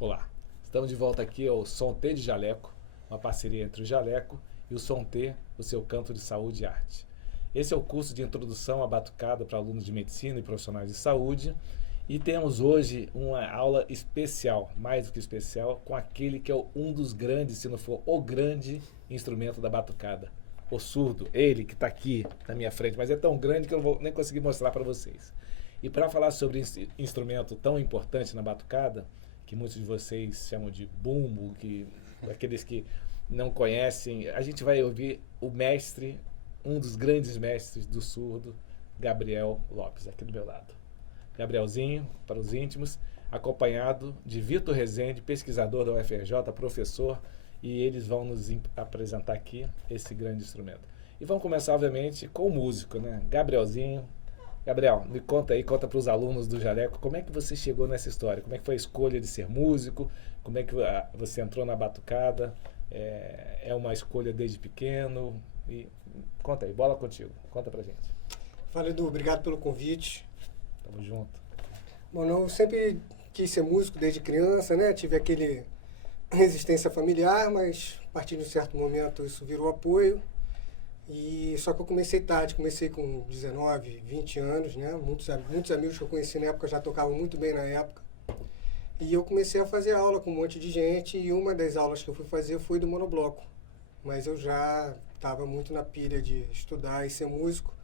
Olá, estamos de volta aqui ao Som T de Jaleco, uma parceria entre o Jaleco e o Som T, o seu canto de saúde e arte. Esse é o curso de introdução à batucada para alunos de medicina e profissionais de saúde, e temos hoje uma aula especial, mais do que especial, com aquele que é um dos grandes, se não for o grande instrumento da batucada, o surdo, ele que está aqui na minha frente, mas é tão grande que eu não vou nem conseguir mostrar para vocês. E para falar sobre esse instrumento tão importante na batucada, que muitos de vocês chamam de bumbo, aqueles que não conhecem, a gente vai ouvir o mestre, um dos grandes mestres do surdo, Gabriel Lopes, aqui do meu lado. Gabrielzinho, para os íntimos, acompanhado de Vitor Rezende, pesquisador da UFRJ, professor, e eles vão nos apresentar aqui esse grande instrumento. E vamos começar, obviamente, com o músico, né? Gabrielzinho. Gabriel, me conta aí, conta para os alunos do Jaleco, como é que você chegou nessa história? Como é que foi a escolha de ser músico? Como é que você entrou na batucada? É uma escolha desde pequeno? E conta aí, bola contigo, conta pra gente. Fala, Edu, obrigado pelo convite. Tamo junto. Bom, eu sempre quis ser músico desde criança, né? Tive aquele resistência familiar, mas a partir de um certo momento isso virou apoio. E só que eu comecei tarde, comecei com 19, 20 anos, né? Muitos amigos que eu conheci na época já tocavam muito bem na época. E eu comecei a fazer aula com um monte de gente, e uma das aulas que eu fui fazer foi do monobloco. Mas eu já estava muito na pilha de estudar e ser músico.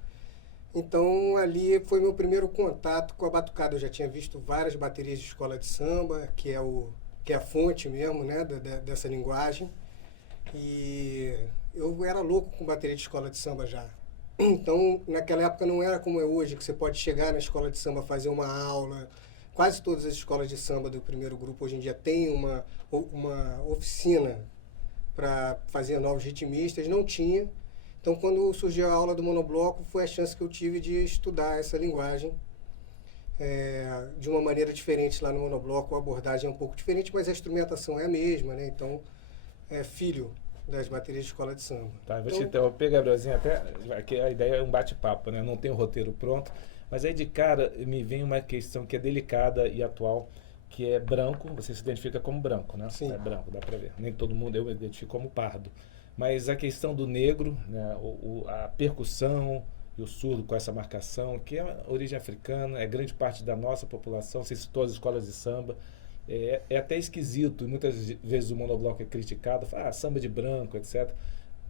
Então ali foi meu primeiro contato com a batucada. Eu já tinha visto várias baterias de escola de samba, que é a fonte mesmo, né, dessa linguagem. E eu era louco com bateria de escola de samba já. Então, naquela época não era como é hoje, que você pode chegar na escola de samba, fazer uma aula. Quase todas as escolas de samba do primeiro grupo hoje em dia têm uma oficina para fazer novos ritmistas. Não tinha. Então, quando surgiu a aula do monobloco, foi a chance que eu tive de estudar essa linguagem de uma maneira diferente lá no monobloco. A abordagem é um pouco diferente, mas a instrumentação é a mesma, né? Então, é filho das baterias de escola de samba. Tá, vou te interromper, Gabrielzinho, até aqui a ideia é um bate-papo, né? Não tem o roteiro pronto, mas aí de cara me vem uma questão que é delicada e atual, que é branco. Você se identifica como branco, né? Sim. É branco, dá pra ver. Nem todo mundo, eu me identifico como pardo. Mas a questão do negro, né? A percussão e o surdo com essa marcação, que é origem africana, é grande parte da nossa população, você citou as escolas de samba. É até esquisito, e muitas vezes o monobloco é criticado, fala, samba de branco, etc.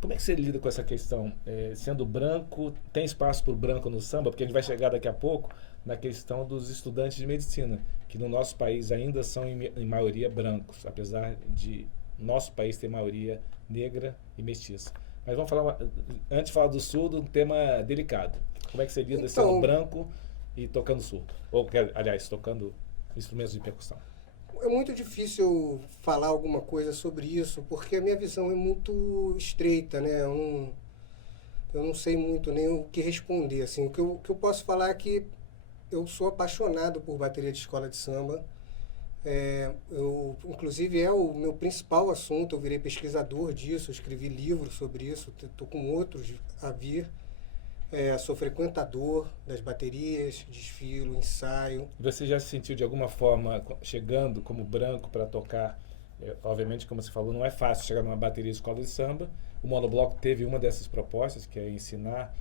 Como é que você lida com essa questão? Sendo branco, tem espaço para o branco no samba? Porque a gente vai chegar daqui a pouco na questão dos estudantes de medicina, que no nosso país ainda são em maioria brancos, apesar de nosso país ter maioria negra e mestiça. Mas vamos falar, antes de falar do surdo, um tema delicado. Como é que você lida sendo branco e tocando surdo? Ou, aliás, tocando instrumentos de percussão? É muito difícil falar alguma coisa sobre isso, porque a minha visão é muito estreita, né? Eu não sei muito nem o que responder, assim. O que eu posso falar é que eu sou apaixonado por bateria de escola de samba. Inclusive, é o meu principal assunto. Eu virei pesquisador disso, escrevi livros sobre isso, estou com outros a vir. Sou frequentador das baterias, desfilo, ensaio. Você já se sentiu de alguma forma chegando como branco para tocar? Obviamente, como você falou, não é fácil chegar numa bateria de escola de samba. O monobloco teve uma dessas propostas, que é ensinar,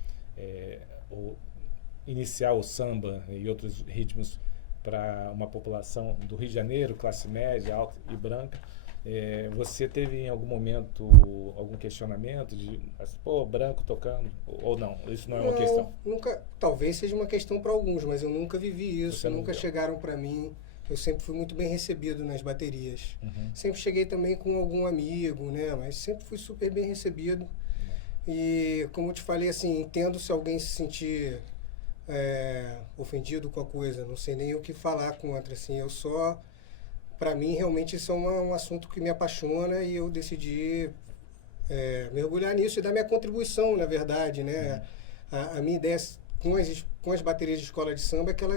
iniciar o samba e outros ritmos para uma população do Rio de Janeiro, classe média, alta e branca. Você teve em algum momento algum questionamento de, branco tocando, ou não? Isso não é uma questão? Nunca, talvez seja uma questão para alguns, mas eu nunca vivi isso, nunca chegaram para mim. Eu sempre fui muito bem recebido nas baterias. Uhum. Sempre cheguei também com algum amigo, né? Mas sempre fui super bem recebido. Uhum. E, como eu te falei, assim, entendo se alguém se sentir ofendido com a coisa. Não sei nem o que falar contra, assim. Para mim, realmente, isso é um assunto que me apaixona, e eu decidi mergulhar nisso e dar minha contribuição, na verdade, né? A minha ideia com as baterias de escola de samba é que eu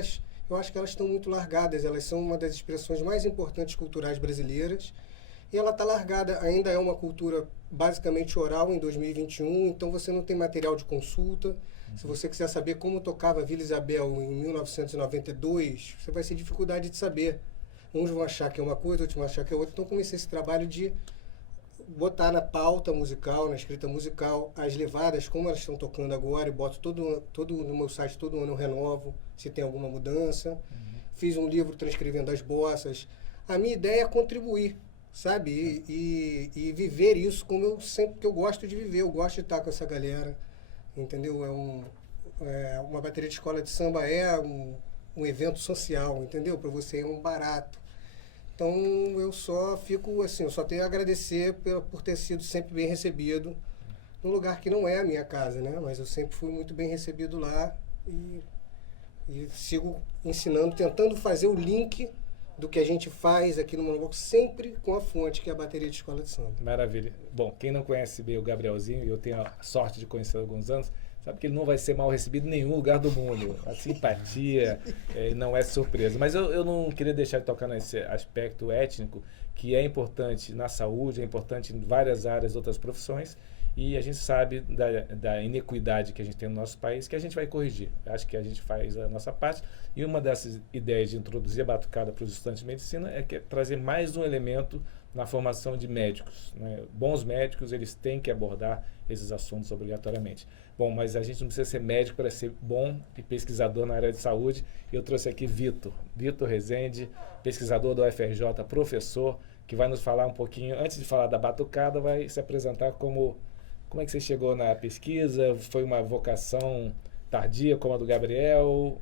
acho que elas estão muito largadas. Elas são uma das expressões mais importantes culturais brasileiras, e ela está largada. Ainda é uma cultura basicamente oral em 2021, então você não tem material de consulta. Se você quiser saber como tocava Vila Isabel em 1992, você vai ter dificuldade de saber. Uns vão achar que é uma coisa, outros vão achar que é outra. Então comecei esse trabalho de botar na pauta musical, na escrita musical, as levadas, como elas estão tocando agora, e boto todo no meu site, todo ano eu renovo, se tem alguma mudança. Fiz um livro transcrevendo as bossas. A minha ideia é contribuir, sabe? E viver isso como eu sempre que eu gosto de viver. Eu gosto de estar com essa galera, entendeu? Uma bateria de escola de samba é um evento social, entendeu? Para você é um barato. Então, eu só fico assim, eu só tenho a agradecer por ter sido sempre bem recebido num lugar que não é a minha casa, né? Mas eu sempre fui muito bem recebido lá e sigo ensinando, tentando fazer o link do que a gente faz aqui no Monobloco, sempre com a fonte, que é a bateria de escola de samba. Maravilha. Bom, quem não conhece bem o Gabrielzinho, e eu tenho a sorte de conhecer há alguns anos, sabe que ele não vai ser mal recebido em nenhum lugar do mundo. A simpatia não é surpresa. Mas eu não queria deixar de tocar nesse aspecto étnico, que é importante na saúde, é importante em várias áreas, outras profissões, e a gente sabe da inequidade que a gente tem no nosso país, que a gente vai corrigir. Acho que a gente faz a nossa parte, e uma dessas ideias de introduzir a batucada para os estudantes de medicina é trazer mais um elemento na formação de médicos, né? Bons médicos, eles têm que abordar esses assuntos obrigatoriamente. Bom, mas a gente não precisa ser médico para ser bom e pesquisador na área de saúde. Eu trouxe aqui Vitor Rezende, pesquisador da UFRJ, professor, que vai nos falar um pouquinho, antes de falar da batucada, vai se apresentar como é que você chegou na pesquisa. Foi uma vocação tardia como a do Gabriel,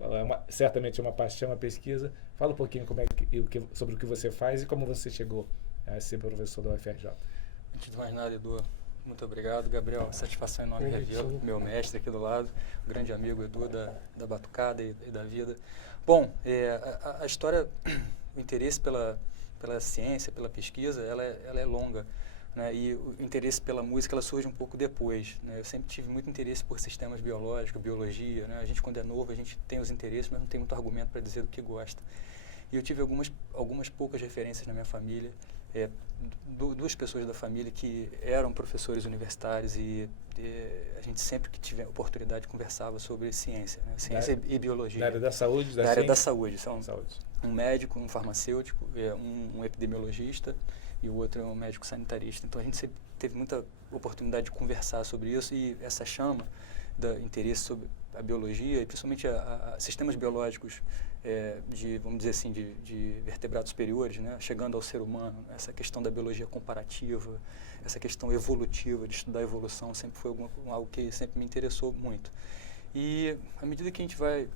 certamente uma paixão a pesquisa. Fala um pouquinho sobre o que você faz e como você chegou a ser professor da UFRJ. Antes de mais nada, Edu, muito obrigado, Gabriel. Satisfação enorme revê-lo, meu mestre aqui do lado, o grande amigo Edu da batucada e da vida. Bom, a história, o interesse pela ciência, pela pesquisa, ela é longa, né? E o interesse pela música, ela surge um pouco depois, né? Eu sempre tive muito interesse por sistemas biológicos, biologia, né? A gente, quando é novo, a gente tem os interesses, mas não tem muito argumento para dizer do que gosta. E eu tive algumas poucas referências na minha família, duas pessoas da família que eram professores universitários e a gente sempre que tiver oportunidade conversava sobre ciência, né? Ciência e biologia. Da área da saúde? Da área da saúde. São saúde. Um médico, um farmacêutico, um epidemiologista e o outro é um médico sanitarista. Então a gente sempre teve muita oportunidade de conversar sobre isso e essa chama do interesse sobre a biologia e principalmente sistemas biológicos vamos dizer assim, de vertebrados superiores, né, chegando ao ser humano, essa questão da biologia comparativa, essa questão evolutiva, de estudar a evolução, sempre foi algo que sempre me interessou muito. E à medida que a gente vai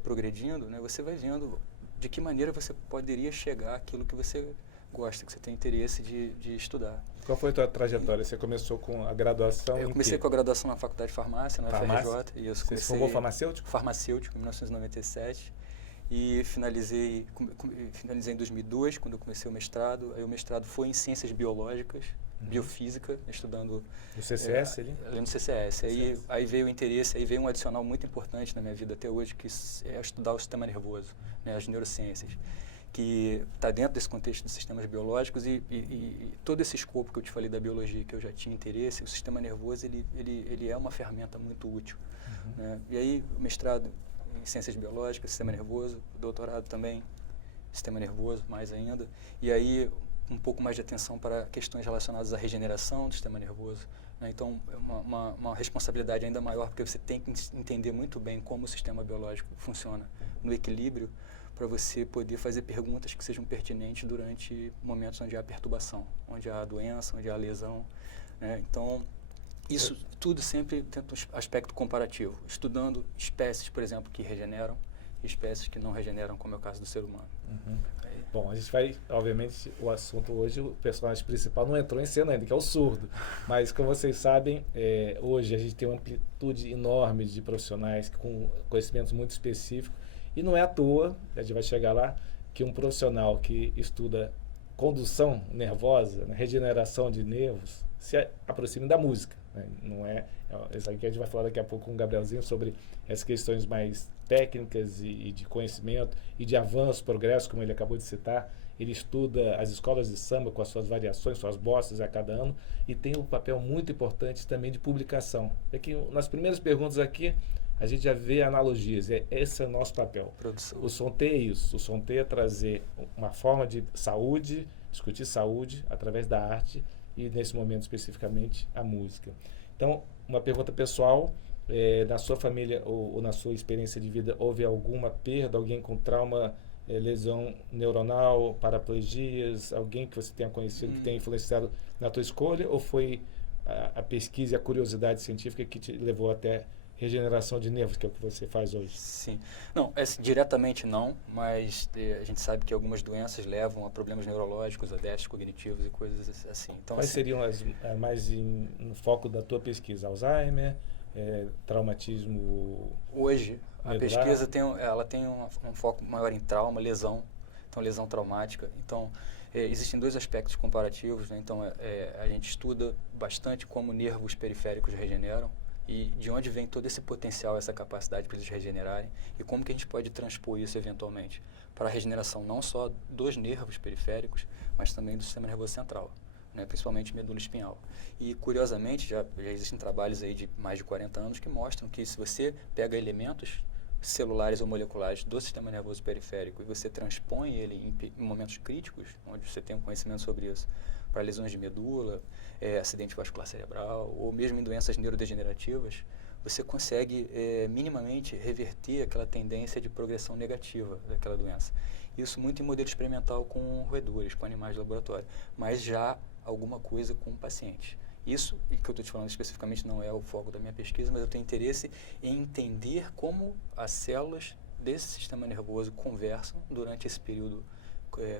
progredindo, né, você vai vendo de que maneira você poderia chegar àquilo que você gosta, que você tem interesse de estudar. Qual foi a tua trajetória? Você começou com a graduação Eu comecei com a graduação na Faculdade de Farmácia, na UFRJ. E você se formou farmacêutico? Farmacêutico, em 1997. E finalizei em 2002, quando eu comecei o mestrado. Aí o mestrado foi em Ciências Biológicas, Biofísica, estudando... No CCS ali? Ali no CCS. Aí veio o interesse, aí veio um adicional muito importante na minha vida até hoje, que é estudar o sistema nervoso, né, as neurociências, que está dentro desse contexto dos sistemas biológicos e todo esse escopo que eu te falei da biologia, que eu já tinha interesse, o sistema nervoso, ele é uma ferramenta muito útil. Né? E aí, o mestrado em Ciências Biológicas, Sistema Nervoso, doutorado também, Sistema Nervoso, mais ainda. E aí, um pouco mais de atenção para questões relacionadas à regeneração do sistema nervoso. Né? Então, é uma responsabilidade ainda maior, porque você tem que entender muito bem como o sistema biológico funciona no equilíbrio, para você poder fazer perguntas que sejam pertinentes durante momentos onde há perturbação, onde há doença, onde há lesão. Né? Então, isso tudo sempre dentro do aspecto comparativo, estudando espécies, por exemplo, que regeneram e espécies que não regeneram, como é o caso do ser humano. Bom, a gente vai, obviamente, o assunto hoje, o personagem principal não entrou em cena ainda, que é o surdo. Mas, como vocês sabem, hoje a gente tem uma amplitude enorme de profissionais com conhecimentos muito específicos. E não é à toa, a gente vai chegar lá, que um profissional que estuda condução nervosa, né, regeneração de nervos, se aproxime da música. Né? Não é isso aqui que a gente vai falar daqui a pouco com o Gabrielzinho sobre essas questões mais técnicas e de conhecimento e de avanço, progresso, como ele acabou de citar, ele estuda as escolas de samba com as suas variações, suas bossas a cada ano, e tem um papel muito importante também de publicação. É que nas primeiras perguntas aqui, a gente já vê analogias, esse é o nosso papel. Produção. O Sonté é isso, o Sonté é trazer uma forma de saúde, discutir saúde através da arte e, nesse momento especificamente, a música. Então, uma pergunta pessoal, na sua família ou na sua experiência de vida, houve alguma perda, alguém com trauma, lesão neuronal, paraplegias, alguém que você tenha conhecido que tenha influenciado na tua escolha, ou foi a pesquisa e a curiosidade científica que te levou até regeneração de nervos, que é o que você faz hoje? Sim. Não, diretamente não, mas a gente sabe que algumas doenças levam a problemas neurológicos, a déficits cognitivos e coisas assim. Então, quais seriam as mais no foco da tua pesquisa? Alzheimer, traumatismo hoje, a medular? pesquisa tem um foco maior em trauma, lesão, então lesão traumática. Então, existem dois aspectos comparativos, né? Então, a gente estuda bastante como nervos periféricos regeneram, e de onde vem todo esse potencial, essa capacidade para eles regenerarem, e como que a gente pode transpor isso eventualmente para a regeneração não só dos nervos periféricos, mas também do sistema nervoso central, né, principalmente medula espinhal. E curiosamente, já existem trabalhos aí de mais de 40 anos que mostram que se você pega elementos celulares ou moleculares do sistema nervoso periférico e você transpõe ele em momentos críticos, onde você tem um conhecimento sobre isso, para lesões de medula, acidente vascular cerebral ou mesmo em doenças neurodegenerativas, você consegue minimamente reverter aquela tendência de progressão negativa daquela doença. Isso muito em modelo experimental com roedores, com animais de laboratório, mas já alguma coisa com pacientes. Isso, e que eu estou te falando especificamente, não é o foco da minha pesquisa, mas eu tenho interesse em entender como as células desse sistema nervoso conversam durante esse período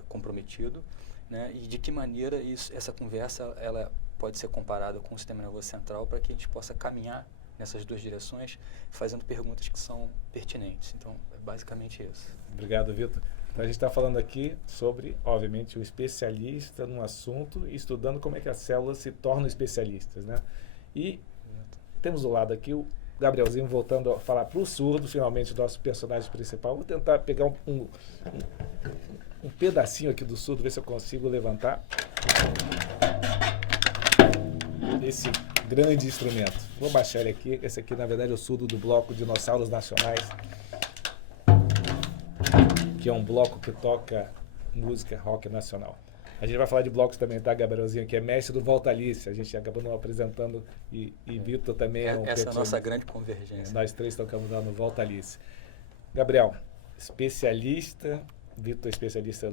comprometido, né, e de que maneira essa conversa ela pode ser comparada com o sistema nervoso central para que a gente possa caminhar nessas duas direções, fazendo perguntas que são pertinentes. Então, é basicamente isso. Obrigado, Vitor. Então, a gente está falando aqui sobre, obviamente, o especialista num assunto e estudando como é que as células se tornam especialistas, né? E temos do lado aqui o Gabrielzinho voltando a falar para o surdo, finalmente, o nosso personagem principal. Vou tentar pegar um pedacinho aqui do surdo, ver se eu consigo levantar esse grande instrumento. Vou baixar ele aqui. Esse aqui, na verdade, é o surdo do bloco Dinossauros Nacionais, que é um bloco que toca música rock nacional. A gente vai falar de blocos também, tá, Gabrielzinho, que é mestre do Volta Alice. A gente acabou não apresentando e Vitor também é um essa é a nossa grande convergência. Nós três tocamos lá no Volta Alice. Gabriel, especialista, Vitor especialista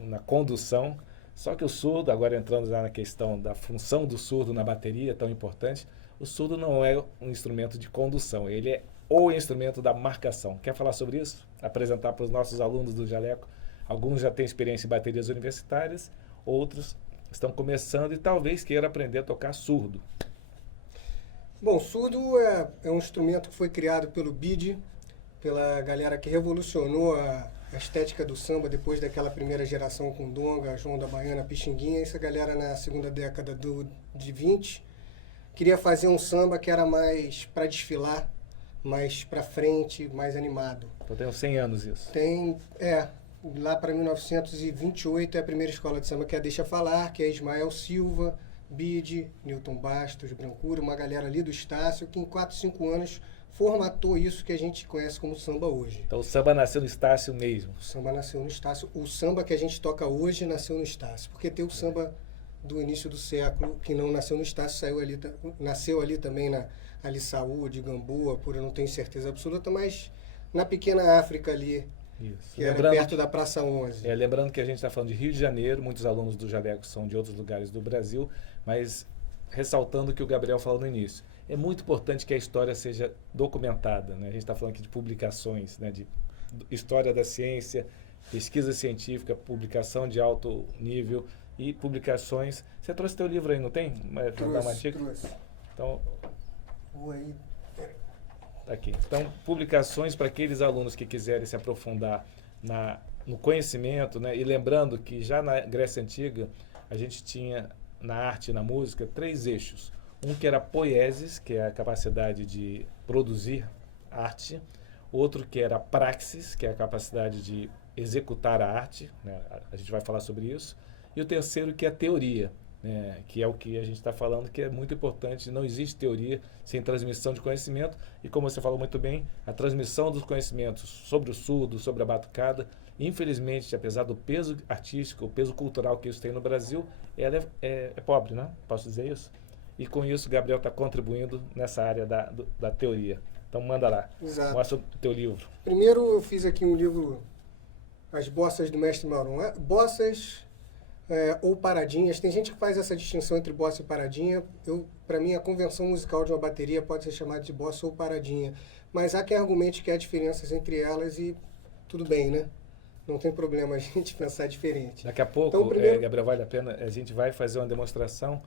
na condução, só que o surdo, agora entrando já na questão da função do surdo na bateria, tão importante, o surdo não é um instrumento de condução, ele é o instrumento da marcação. Quer falar sobre isso? Apresentar para os nossos alunos do Jaleco? Alguns já têm experiência em baterias universitárias, outros estão começando e talvez queiram aprender a tocar surdo. Bom, surdo é um instrumento que foi criado pelo Bide, pela galera que revolucionou a estética do samba depois daquela primeira geração com Donga, João da Baiana, Pixinguinha. Essa galera na segunda década de 20 queria fazer um samba que era mais para desfilar, mais para frente, mais animado. Então tem uns 100 anos isso. Lá para 1928 é a primeira escola de samba que é a Deixa Falar, que é Ismael Silva, Bide, Newton Bastos, Brancura, uma galera ali do Estácio, que em 4, 5 anos formatou isso que a gente conhece como samba hoje. Então o samba nasceu no Estácio mesmo. O samba nasceu no Estácio. O samba que a gente toca hoje nasceu no Estácio, porque tem o samba do início do século que não nasceu no Estácio, nasceu ali também na Ali Saúde, Gamboa, por eu não tenho certeza absoluta, mas na pequena África ali, isso. Que era perto da Praça 11. Lembrando que a gente está falando de Rio de Janeiro, muitos alunos do Jaleco são de outros lugares do Brasil, mas ressaltando o que o Gabriel falou no início. É muito importante que a história seja documentada, né? A gente está falando aqui de publicações, né? De história da ciência, pesquisa científica, publicação de alto nível e publicações. Você trouxe teu livro aí, não tem? Trouxe. Então, aí. Aqui. Então, publicações para aqueles alunos que quiserem se aprofundar no conhecimento, né? E lembrando que já na Grécia Antiga a gente tinha na arte e na música 3 eixos. Um que era poiesis, que é a capacidade de produzir arte. Outro que era praxis, que é a capacidade de executar a arte, né? A gente vai falar sobre isso. E o terceiro, que é a teoria, né? Que é o que a gente está falando, que é muito importante. Não existe teoria sem transmissão de conhecimento. E como você falou muito bem, a transmissão dos conhecimentos sobre o surdo, sobre a batucada, infelizmente, apesar do peso artístico, o peso cultural que isso tem no Brasil, ela é pobre, né? Posso dizer isso? E com isso, Gabriel está contribuindo nessa área da teoria. Então, manda lá. Exato. Mostra o teu livro. Primeiro, eu fiz aqui um livro, As Bossas do Mestre Mauro. Bossas ou paradinhas. Tem gente que faz essa distinção entre bossa e paradinha. Para mim, a convenção musical de uma bateria pode ser chamada de bossa ou paradinha. Mas há quem argumente que há diferenças entre elas e tudo bem, né? Não tem problema a gente pensar diferente. Daqui a pouco, então, primeiro... Gabriel, vale a pena, a gente vai fazer uma demonstração,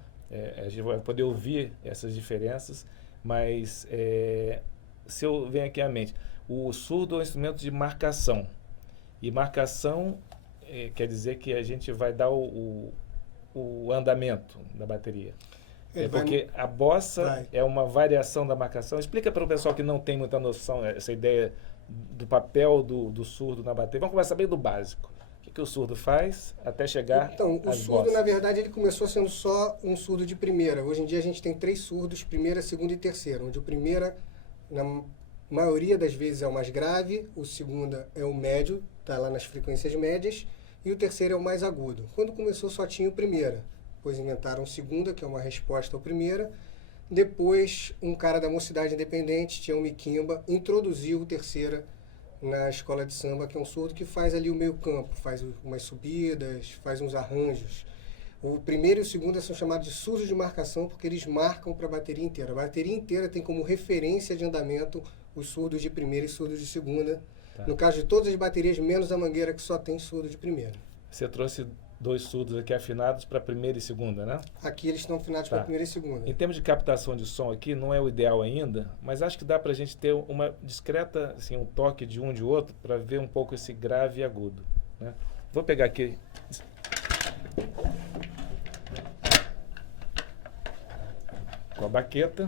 a gente vai poder ouvir essas diferenças, mas se eu venho aqui à mente, o surdo é um instrumento de marcação. E marcação quer dizer que a gente vai dar o andamento da bateria. Porque a bossa é uma variação da marcação. Explica para o pessoal que não tem muita noção, essa ideia do papel do surdo na bateria. Vamos começar bem do básico. O que o surdo faz até chegar Então, o surdo, bossas? na verdade, ele começou sendo só um surdo de primeira. Hoje em dia a gente tem 3 surdos, primeira, segunda e terceira. Onde o primeira, na maioria das vezes, é o mais grave, o segunda é o médio, está lá nas frequências médias, e o terceiro é o mais agudo. Quando começou só tinha o primeira, depois inventaram o segunda, que é uma resposta ao primeira. Depois, um cara da Mocidade Independente, Tião Miquimba, introduziu o terceira na escola de samba, que é um surdo que faz ali o meio campo, faz umas subidas, faz uns arranjos. O primeiro e o segundo são chamados de surdos de marcação, porque eles marcam para a bateria inteira. A bateria inteira tem como referência de andamento os surdos de primeira e surdos de segunda. Tá. No caso de todas as baterias, menos a Mangueira, que só tem surdo de primeira. Você trouxe 2 surdos aqui afinados para primeira e segunda, né? Aqui eles estão afinados para primeira e segunda. Em termos de captação de som aqui, não é o ideal ainda, mas acho que dá para a gente ter uma discreta, assim, um toque de um de outro para ver um pouco esse grave e agudo, né? Vou pegar aqui. Com a baqueta,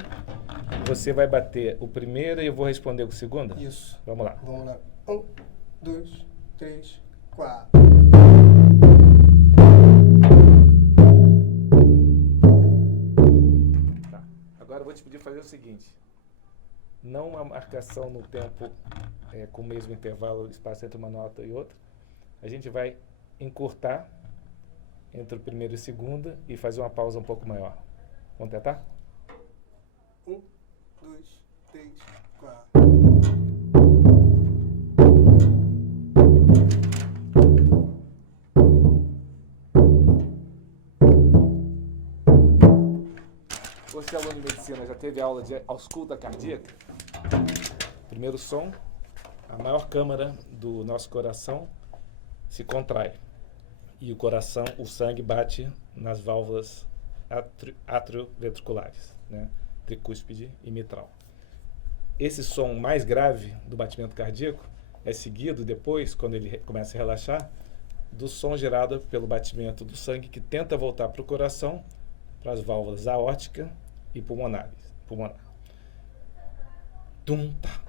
você vai bater o primeiro e eu vou responder com o segundo? Isso. Vamos lá. Vamos lá. 1, 2, 3, 4. Tá. Agora eu vou te pedir fazer o seguinte. Não uma marcação no tempo com o mesmo intervalo, espaço entre uma nota e outra. A gente vai encurtar entre o primeiro e o segundo e fazer uma pausa um pouco maior. Vamos tentar? 1, 2, 3, 4. Você, aluno de medicina, já teve aula de ausculta cardíaca? Primeiro som, a maior câmara do nosso coração se contrai. E o coração, o sangue bate nas válvulas atrioventriculares, né? Tricúspide e mitral. Esse som mais grave do batimento cardíaco é seguido depois, quando ele começa a relaxar, do som gerado pelo batimento do sangue que tenta voltar para o coração, para as válvulas aórtica e pulmonar. Tum-tá,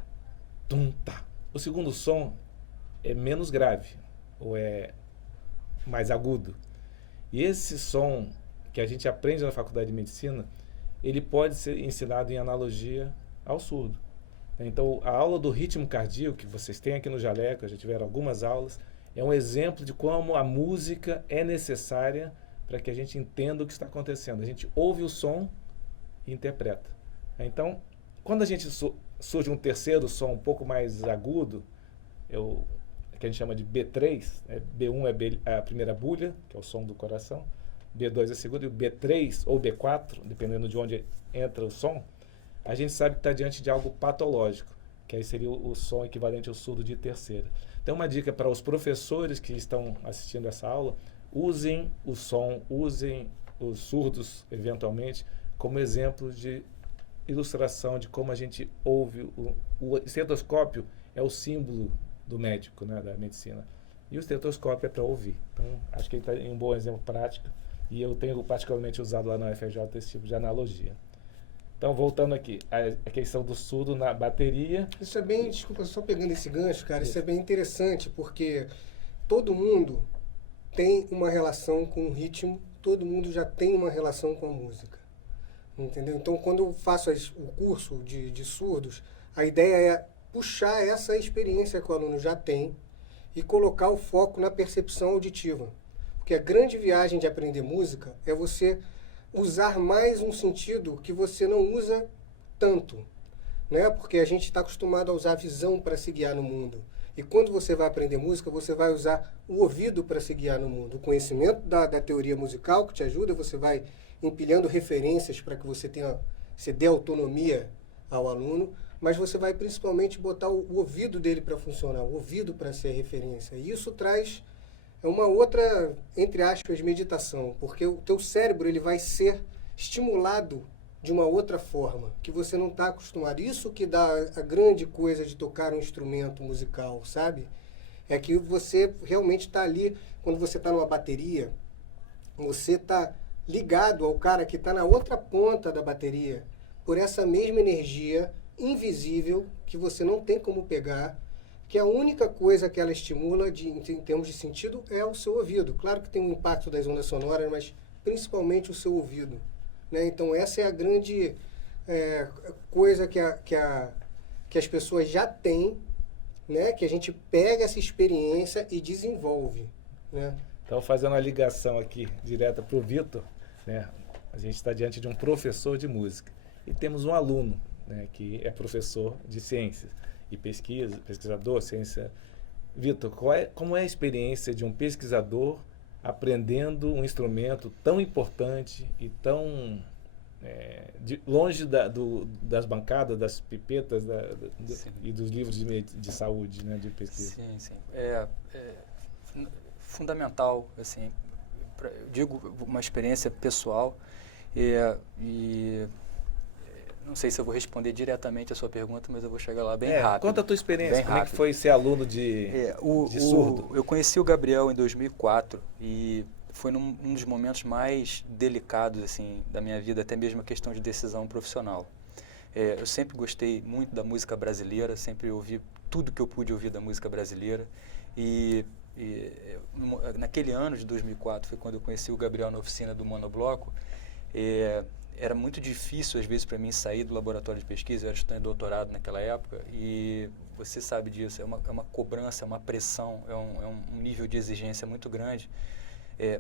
tum-tá. O segundo som é menos grave, ou é mais agudo. E esse som que a gente aprende na faculdade de medicina, ele pode ser ensinado em analogia ao surdo. Então, a aula do ritmo cardíaco, que vocês têm aqui no Jaleco, já tiveram algumas aulas, é um exemplo de como a música é necessária para que a gente entenda o que está acontecendo. A gente ouve o som e interpreta. Então, quando a gente surge um terceiro som um pouco mais agudo, que a gente chama de B3, B1 é a primeira bulha, que é o som do coração, B2 é a segunda, e o B3 ou B4, dependendo de onde entra o som, a gente sabe que está diante de algo patológico, que aí seria o som equivalente ao surdo de terceira. Então, uma dica para os professores que estão assistindo essa aula: usem o som, usem os surdos, eventualmente, como exemplo de ilustração de como a gente ouve. O estetoscópio é o símbolo do médico, né, da medicina. E o estetoscópio é para ouvir. Então, acho que ele está em um bom exemplo prático. E eu tenho particularmente usado lá na UFRJ esse tipo de analogia. Então, voltando aqui, a questão do surdo na bateria. Isso é bem, desculpa, só pegando esse gancho, cara, isso é bem interessante, porque todo mundo tem uma relação com o ritmo, todo mundo já tem uma relação com a música. Entendeu? Então, quando eu faço o curso de surdos, a ideia é puxar essa experiência que o aluno já tem e colocar o foco na percepção auditiva. Porque a grande viagem de aprender música é você usar mais um sentido que você não usa tanto, né? Porque a gente está acostumado a usar a visão para se guiar no mundo. E quando você vai aprender música, você vai usar o ouvido para se guiar no mundo. O conhecimento da teoria musical que te ajuda, você vai empilhando referências para que você dê autonomia ao aluno, mas você vai principalmente botar o ouvido dele para funcionar, o ouvido para ser referência. E isso traz uma outra, entre aspas, meditação, porque o teu cérebro ele vai ser estimulado de uma outra forma, que você não está acostumado. Isso que dá a grande coisa de tocar um instrumento musical, sabe? É que você realmente está ali, quando você está numa bateria, você está ligado ao cara que está na outra ponta da bateria, por essa mesma energia invisível que você não tem como pegar, que a única coisa que ela estimula em termos de sentido é o seu ouvido. Claro que tem um impacto das ondas sonoras, mas principalmente o seu ouvido, né? Então essa é a grande coisa que as pessoas já têm, né? Que a gente pega essa experiência e desenvolve, né? Então, fazendo a ligação aqui direta para o Vitor, né? A gente está diante de um professor de música e temos um aluno, né, que é professor de ciências e pesquisador, ciência. Vitor, como é a experiência de um pesquisador aprendendo um instrumento tão importante e tão longe das bancadas, das pipetas e dos livros de saúde, né, de pesquisa? Sim, sim. É fundamental, assim, eu digo uma experiência pessoal e não sei se eu vou responder diretamente a sua pergunta, mas eu vou chegar lá bem rápido. Conta a tua experiência, bem como rápido. É que foi ser aluno de surdo? Eu conheci o Gabriel em 2004 e foi um dos momentos mais delicados assim, da minha vida, até mesmo a questão de decisão profissional. Eu sempre gostei muito da música brasileira, sempre ouvi tudo que eu pude ouvir da música brasileira e naquele ano de 2004 foi quando eu conheci o Gabriel na oficina do Monobloco. Era muito difícil, às vezes, para mim sair do laboratório de pesquisa. Eu era estudante de doutorado naquela época e você sabe disso, é uma cobrança, é uma pressão, é um nível de exigência muito grande.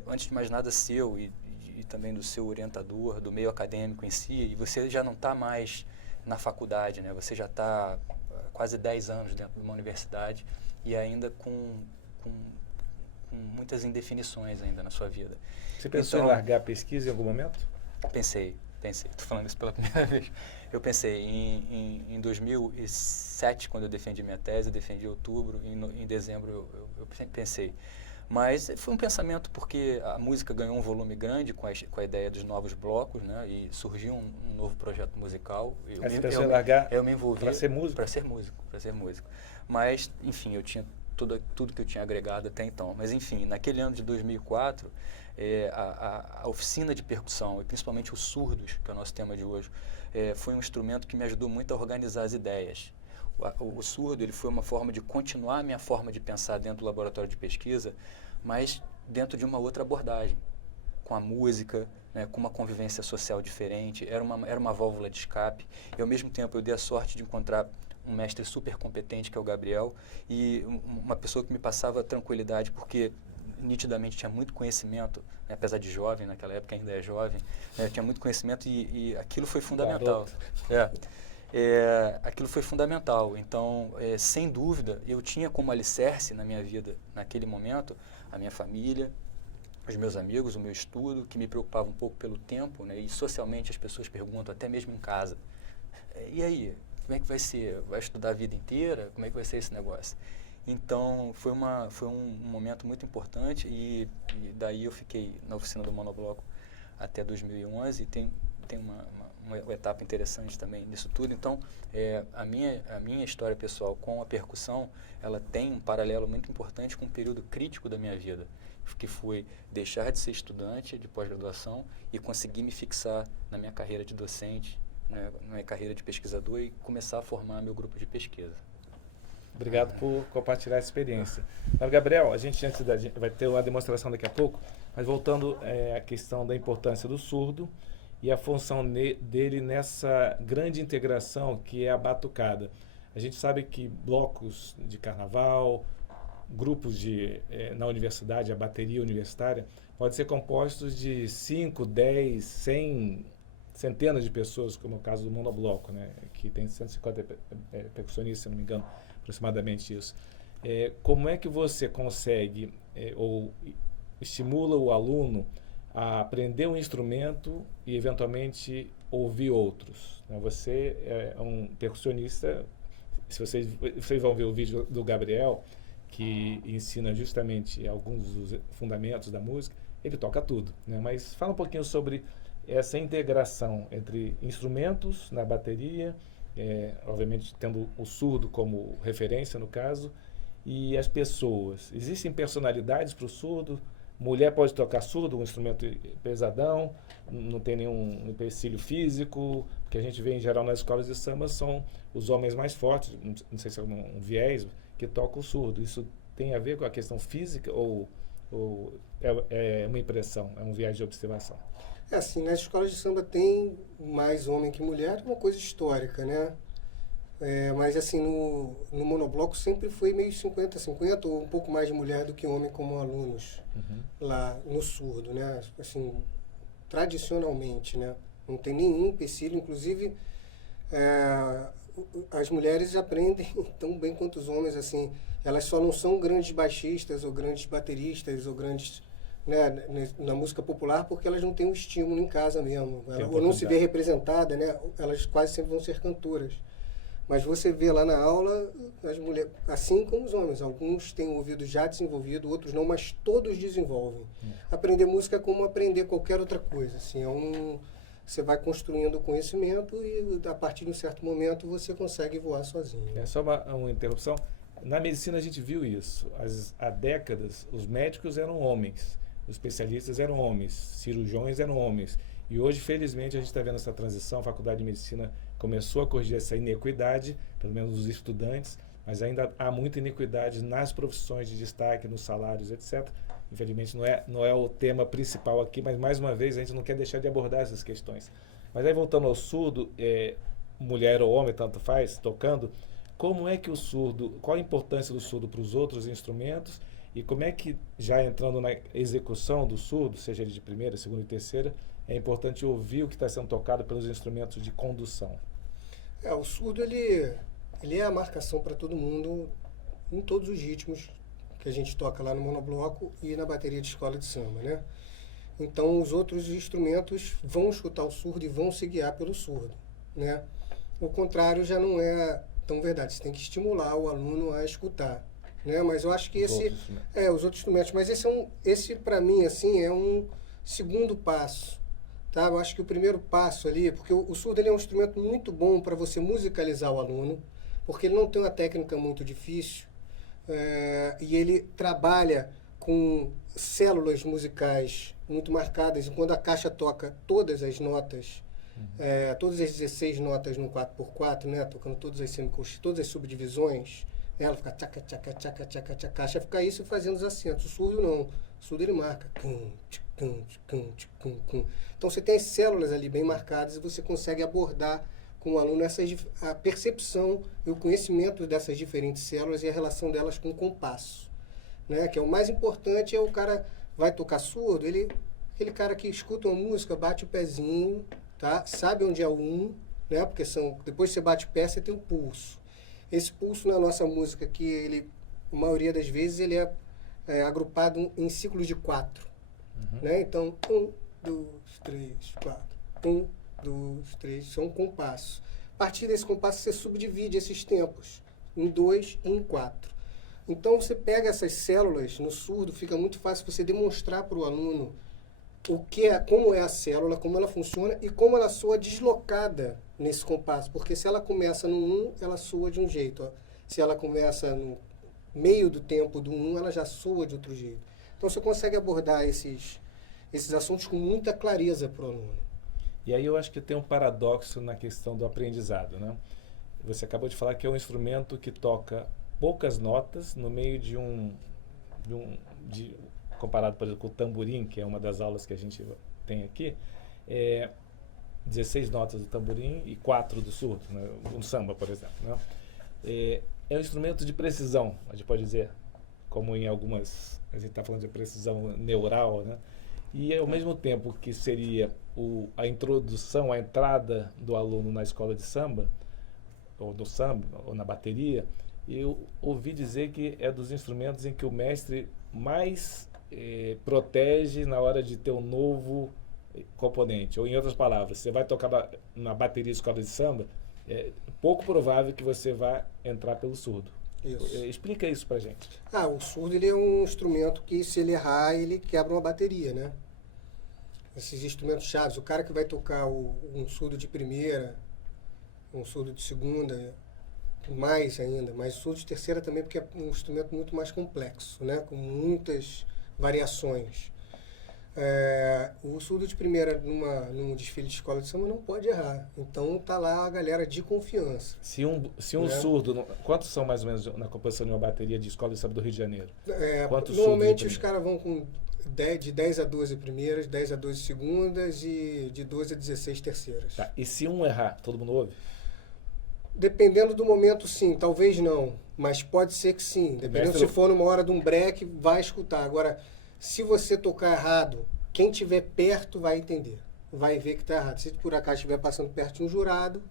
Antes de mais nada seu e também do seu orientador, do meio acadêmico em si, e você já não está mais na faculdade, né? Você já está quase 10 anos dentro de uma universidade e ainda com muitas indefinições ainda na sua vida. Você pensou em largar a pesquisa em algum momento? Pensei. Estou falando isso pela primeira vez. Eu pensei em 2007, quando eu defendi minha tese, defendi em outubro, em dezembro eu pensei. Mas foi um pensamento porque a música ganhou um volume grande com a ideia dos novos blocos, né? E surgiu um novo projeto musical. Você pensou em largar eu me envolvi para ser músico? Para ser músico. Mas, enfim, eu tinha tudo que eu tinha agregado até então. Mas, enfim, naquele ano de 2004, a oficina de percussão, e principalmente os surdos, que é o nosso tema de hoje, foi um instrumento que me ajudou muito a organizar as ideias. O surdo ele foi uma forma de continuar a minha forma de pensar dentro do laboratório de pesquisa, mas dentro de uma outra abordagem, com a música, né, com uma convivência social diferente. Era uma válvula de escape. E, ao mesmo tempo, eu dei a sorte de encontrar um mestre super competente, que é o Gabriel, e uma pessoa que me passava tranquilidade, porque nitidamente tinha muito conhecimento, né, apesar de jovem, naquela época ainda é jovem, tinha muito conhecimento e aquilo foi fundamental. Aquilo foi fundamental. Então, sem dúvida, eu tinha como alicerce na minha vida, naquele momento, a minha família, os meus amigos, o meu estudo, que me preocupava um pouco pelo tempo, né, e socialmente as pessoas perguntam, até mesmo em casa, e aí, como é que vai ser? Vai estudar a vida inteira? Como é que vai ser esse negócio? Então, foi um momento muito importante e daí eu fiquei na oficina do Monobloco até 2011 e tem uma etapa interessante também nisso tudo. Então, a minha história pessoal com a percussão, ela tem um paralelo muito importante com um período crítico da minha vida, que foi deixar de ser estudante de pós-graduação e conseguir me fixar na minha carreira de docente, né, na minha carreira de pesquisador e começar a formar meu grupo de pesquisa. Obrigado por compartilhar a experiência. Mas, Gabriel, a gente vai ter uma demonstração daqui a pouco, mas voltando à questão da importância do surdo e a função dele nessa grande integração que é a batucada. A gente sabe que blocos de carnaval, grupos na universidade, a bateria universitária, pode ser compostos de 5, 10, 100, centenas de pessoas, como é o caso do monobloco, né, que tem 150 percussionistas, se não me engano, aproximadamente isso. Como é que você consegue ou estimula o aluno a aprender um instrumento e, eventualmente, ouvir outros? Você é um percussionista. Se vocês vão ver o vídeo do Gabriel, que ensina justamente alguns dos fundamentos da música, ele toca tudo, né? Mas fala um pouquinho sobre essa integração entre instrumentos na bateria, obviamente tendo o surdo como referência no caso, e as pessoas. Existem personalidades para o surdo? Mulher pode tocar surdo, um instrumento pesadão, não tem nenhum empecilho físico, porque a gente vê em geral nas escolas de samba são os homens mais fortes, não sei se é um viés, que tocam o surdo. Isso tem a ver com a questão física ou é uma impressão, é um viés de observação? Assim, nas escolas de samba tem mais homem que mulher, uma coisa histórica, né? Mas assim, no monobloco sempre foi meio 50-50, ou um pouco mais de mulher do que homem como alunos lá no surdo, né? Assim, tradicionalmente, né? Não tem nenhum empecilho, inclusive as mulheres aprendem tão bem quanto os homens, assim, elas só não são grandes baixistas ou grandes bateristas ou grandes, né, na música popular, porque elas não têm um estímulo em casa mesmo, ou não se vê representada, né? Elas quase sempre vão ser cantoras. Mas você vê lá na aula as mulheres, assim como os homens, alguns têm o ouvido já desenvolvido, outros não, mas todos desenvolvem. Aprender música é como aprender qualquer outra coisa, assim, você vai construindo conhecimento e a partir de um certo momento você consegue voar sozinho. É só uma interrupção. Na medicina a gente viu isso. Há décadas os médicos eram homens, os especialistas eram homens, cirurgiões eram homens. E hoje, felizmente, a gente está vendo essa transição. A Faculdade de Medicina começou a corrigir essa inequidade, pelo menos os estudantes, mas ainda há muita iniquidade nas profissões de destaque, nos salários, etc. Infelizmente não é o tema principal aqui, mas mais uma vez a gente não quer deixar de abordar essas questões. Mas aí voltando ao surdo, mulher ou homem, tanto faz, tocando, como é que o surdo, qual a importância do surdo para os outros instrumentos e como é que, já entrando na execução do surdo, seja ele de primeira, segunda e terceira, é importante ouvir o que está sendo tocado pelos instrumentos de condução? O surdo ele é a marcação para todo mundo em todos os ritmos que a gente toca lá no monobloco e na bateria de escola de samba, né? Então os outros instrumentos vão escutar o surdo e vão se guiar pelo surdo, né? O contrário já não é tão verdade, você tem que estimular o aluno a escutar, né? Mas eu acho que os outros instrumentos, mas esse para mim assim é um segundo passo, tá? Eu acho que o primeiro passo ali, porque o surdo ele é um instrumento muito bom para você musicalizar o aluno, porque ele não tem uma técnica muito difícil, e ele trabalha com células musicais muito marcadas, e quando a caixa toca todas as notas, todas as 16 notas no 4x4, né, tocando todas as semicolchas, todas as subdivisões, ela fica tchaca, tchaca, tchaca, tchaca, tchaca, a caixa fica isso fazendo os acentos. O surdo não, o surdo ele marca. Então você tem as células ali bem marcadas e você consegue abordar com o aluno a percepção e o conhecimento dessas diferentes células e a relação delas com o compasso, né? Que é o mais importante, o cara vai tocar surdo, aquele cara que escuta uma música, bate o pezinho, tá? Sabe onde é o 1, né? Porque depois que você bate o pé, você tem o pulso. Esse pulso na nossa música aqui, a maioria das vezes, ele é agrupado em ciclos de 4, né? Então, 1, 2, 3, 4, 1, 2, 3, são um compasso. A partir desse compasso, você subdivide esses tempos em 2 e em 4. Então, você pega essas células no surdo, fica muito fácil você demonstrar para o aluno como é a célula, como ela funciona e como ela soa deslocada nesse compasso. Porque se ela começa no 1, ela soa de um jeito. Ó. Se ela começa no meio do tempo do 1, ela já soa de outro jeito. Então, você consegue abordar esses assuntos com muita clareza para o aluno. E aí eu acho que tem um paradoxo na questão do aprendizado, né? Você acabou de falar que é um instrumento que toca poucas notas no meio comparado, por exemplo, com o tamborim, que é uma das aulas que a gente tem aqui, 16 notas do tamborim e 4 do surdo, né? Um samba, por exemplo, né? É um instrumento de precisão, a gente pode dizer, como em algumas, a gente está falando de precisão neural, né? E ao mesmo tempo que seria a introdução, a entrada do aluno na escola de samba, ou no samba, ou na bateria, eu ouvi dizer que é dos instrumentos em que o mestre mais protege na hora de ter um novo componente. Ou em outras palavras, você vai tocar na bateria escola de samba, é pouco provável que você vá entrar pelo surdo. Isso. Explica isso pra gente. O surdo ele é um instrumento que, se ele errar, ele quebra uma bateria, né? Esses instrumentos chaves, o cara que vai tocar um surdo de primeira, um surdo de segunda, mais ainda, mas o surdo de terceira também, porque é um instrumento muito mais complexo, né? Com muitas variações. O surdo de primeira num desfile de escola de samba não pode errar. Então tá lá a galera de confiança. Se um surdo, quantos são mais ou menos na composição de uma bateria de escola de samba do Rio de Janeiro? Normalmente os caras vão com de 10 a 12 primeiras, 10 a 12 segundas e de 12 a 16 terceiras. Tá. E se um errar, todo mundo ouve? Dependendo do momento, sim. Talvez não. Mas pode ser que sim. Dependendo se for numa hora de um break, vai escutar. Agora, se você tocar errado, quem estiver perto vai entender. Vai ver que está errado. Se por acaso estiver passando perto de um jurado,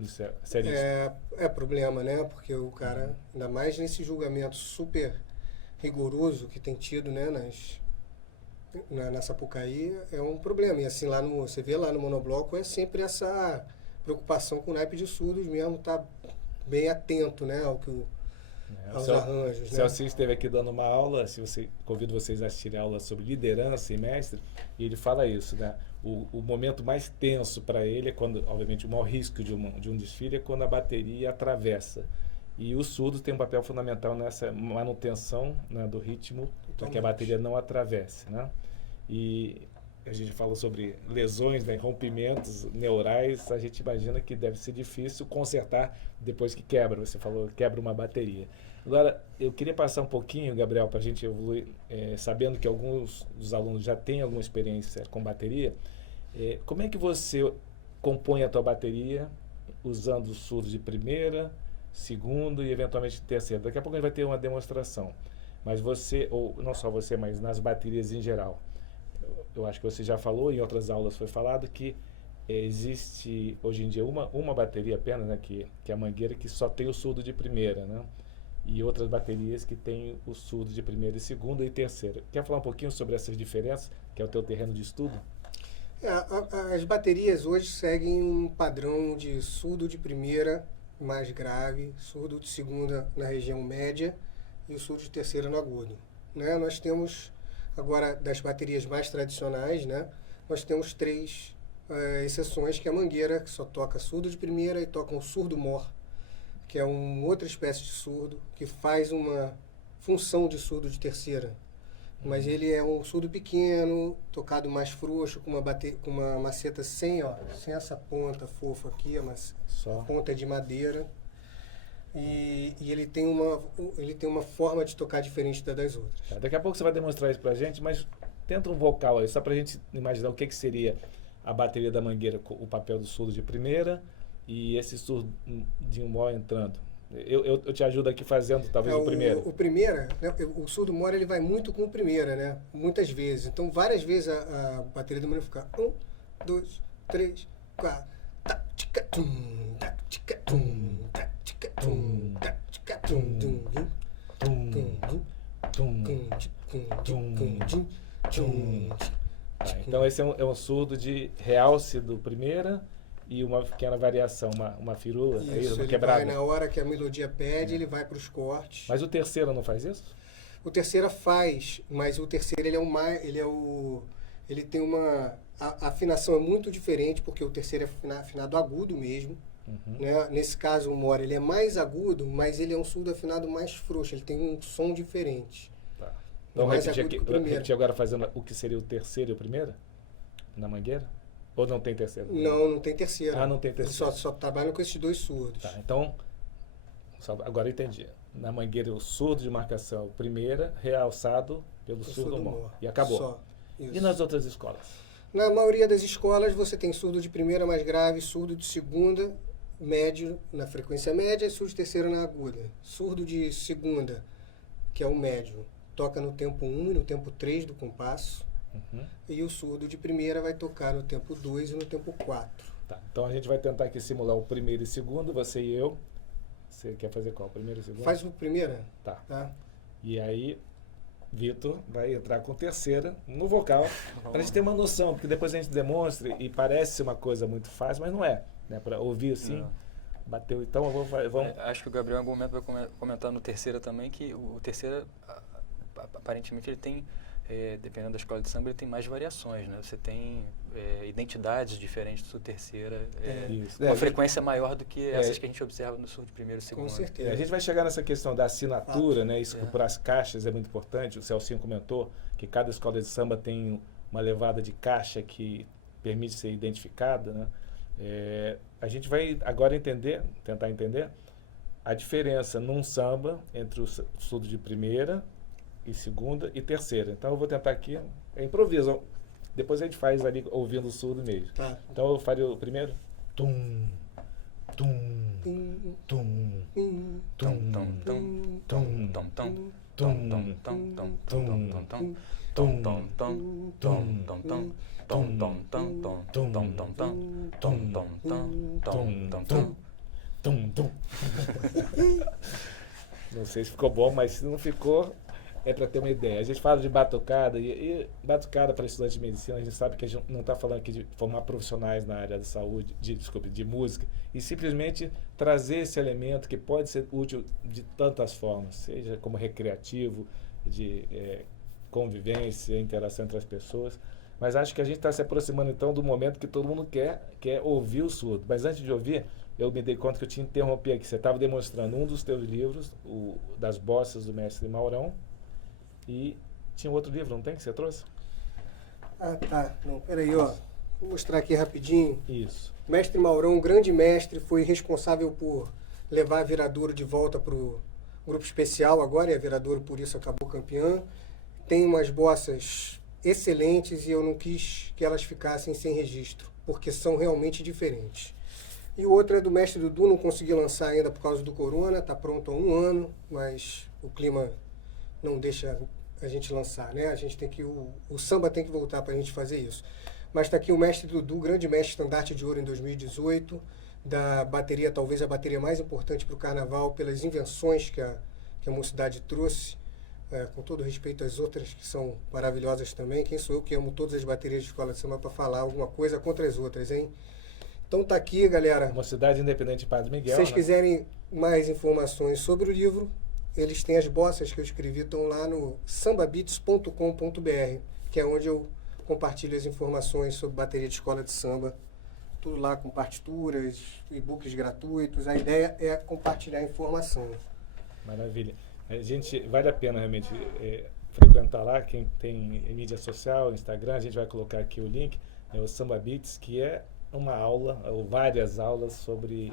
isso é seríssimo. É problema, né? Porque o cara, ainda mais nesse julgamento super rigoroso que tem tido, né, na Sapucaí, é um problema. E assim, você vê lá no monobloco, é sempre essa preocupação com o naipe de surdos mesmo, tá bem atento, né, aos arranjos. O Celso esteve aqui dando uma aula, convido vocês a assistirem a aula sobre liderança e mestre, e ele fala isso, né? O momento mais tenso para ele é quando, obviamente, o maior risco de um desfile é quando a bateria atravessa. E o surdo tem um papel fundamental nessa manutenção, né, do ritmo, para que a bateria não atravesse, né? E a gente falou sobre lesões, né, rompimentos neurais, a gente imagina que deve ser difícil consertar depois que quebra. Você falou quebra uma bateria. Agora, eu queria passar um pouquinho, Gabriel, para a gente evoluir, sabendo que alguns dos alunos já têm alguma experiência com bateria. Como é que você compõe a tua bateria usando o surdo de primeira, segundo e eventualmente terceira? Daqui a pouco a gente vai ter uma demonstração. Mas você, ou não só você, mas nas baterias em geral, eu acho que você já falou, em outras aulas foi falado que existe hoje em dia uma bateria apenas, né, que é a Mangueira, que só tem o surdo de primeira, né? E outras baterias que tem o surdo de primeira e segunda e terceira. Quer falar um pouquinho sobre essas diferenças, que é o teu terreno de estudo? As baterias hoje seguem um padrão de surdo de primeira mais grave, surdo de segunda na região média e o surdo de terceira no agudo, né? Nós temos agora, das baterias mais tradicionais, né, nós temos 3 exceções, que é a Mangueira, que só toca surdo de primeira, e toca um surdo-mor, que é uma outra espécie de surdo, que faz uma função de surdo de terceira. Mas ele é um surdo pequeno, tocado mais frouxo, com uma maceta sem essa ponta fofa aqui, a ponta é de madeira. E ele tem uma forma de tocar diferente das outras. Daqui a pouco você vai demonstrar isso pra gente, mas tenta um vocal aí, só pra gente imaginar o que seria a bateria da Mangueira, o papel do surdo de primeira e esse surdo de um mó entrando. Eu te ajudo aqui fazendo talvez o primeiro. O primeira, né, o surdo mora, ele vai muito com o primeira, né? Muitas vezes. Então, várias vezes a bateria da Mangueira fica 1, 2, 3, 4. Então esse é um surdo de realce do primeira e uma pequena variação, uma firula, isso, ele vai na hora que a melodia pede, ele vai para os cortes. Mas o terceiro não faz isso? O terceiro faz, mas o terceiro ele tem a afinação é muito diferente, porque o terceiro é afinado agudo mesmo. Uhum. Né? Nesse caso, o Mora, ele é mais agudo, mas ele é um surdo afinado mais frouxo, ele tem um som diferente. Tá. Então repetir agora fazendo o que seria o terceiro e o primeiro? Na Mangueira? Ou não tem terceiro? Não tem terceiro. Não tem terceiro. Só trabalham com esses 2 surdos. Tá, então, agora eu entendi. na Mangueira, o surdo de marcação primeira, realçado pelo surdo mor. E acabou. Só. Isso. E nas outras escolas? Na maioria das escolas você tem surdo de primeira mais grave, surdo de segunda, médio na frequência média e surdo de terceira na aguda. Surdo de segunda, que é o médio, toca no tempo 1 e no tempo 3 do compasso. E o surdo de primeira vai tocar no tempo 2 e no tempo 4. Tá, então a gente vai tentar aqui simular o primeiro e segundo, você e eu. Você quer fazer qual? Primeiro e segundo? Faz o primeira? Tá. E aí, Vitor vai entrar com terceira no vocal, para a gente ter uma noção, porque depois a gente demonstra e parece uma coisa muito fácil, mas não é. Né? Para ouvir assim, bateu. Então vamos. Acho que o Gabriel em algum momento vai comentar no terceira também, que o terceira, aparentemente, ele tem, dependendo da escola de samba, ele tem mais variações, né? Você tem identidades diferentes do sul terceira, uma frequência maior do que essas que a gente observa no sul de primeiro e segundo. Com certeza. A gente vai chegar nessa questão da assinatura, né? Isso para as caixas é muito importante. O Celcinho comentou que cada escola de samba tem uma levada de caixa que permite ser identificada, né? A gente vai agora tentar entender a diferença num samba entre o surdo de primeira e segunda e terceira. Então eu vou tentar aqui, improviso. Depois a gente faz ali ouvindo o surdo mesmo. Tá. Então eu faria o primeiro. Tum, tum, tum, tum, tum, tum, tum, tum, Não sei se ficou bom, mas se não ficou, é para ter uma ideia. A gente fala de batucada, e batucada para estudantes de medicina, a gente sabe que a gente não está falando aqui de formar profissionais na área da saúde, de música, e simplesmente trazer esse elemento que pode ser útil de tantas formas, seja como recreativo, de convivência, interação entre as pessoas. Mas acho que a gente está se aproximando então do momento que todo mundo quer ouvir o surdo. Mas antes de ouvir, eu me dei conta que eu te interrompi aqui. Você estava demonstrando um dos teus livros, das bossas do mestre Maurão, e tinha outro livro, não tem, que você trouxe? Ah, tá. Não, peraí, ó. Vou mostrar aqui rapidinho. Isso. Mestre Maurão, grande mestre, foi responsável por levar a Viradouro de volta para o grupo especial agora, e a Viradouro por isso acabou campeã. Tem umas bossas excelentes e eu não quis que elas ficassem sem registro, porque são realmente diferentes. E o outro é do mestre Dudu, não consegui lançar ainda por causa do corona, está pronto há 1 ano, mas o clima não deixa a gente lançar, né? A gente tem que, o samba tem que voltar para a gente fazer isso. Mas está aqui o mestre Dudu, grande mestre estandarte de ouro em 2018, da bateria, talvez a bateria mais importante para o carnaval, pelas invenções que a mocidade trouxe, com todo respeito às outras que são maravilhosas também. Quem sou eu que amo todas as baterias de escola de samba para falar alguma coisa contra as outras, hein? Então tá aqui, galera. Mocidade Independente Padre Miguel. Se vocês né? quiserem mais informações sobre o livro, eles têm as bossas que eu escrevi, estão lá no sambabeats.com.br, que é onde eu compartilho as informações sobre bateria de escola de samba. Tudo lá com partituras, e-books gratuitos. A ideia é compartilhar informação. Maravilha. A gente, vale a pena realmente frequentar lá, quem tem mídia social, Instagram, a gente vai colocar aqui o link, o Samba Beats, que é uma aula, ou várias aulas sobre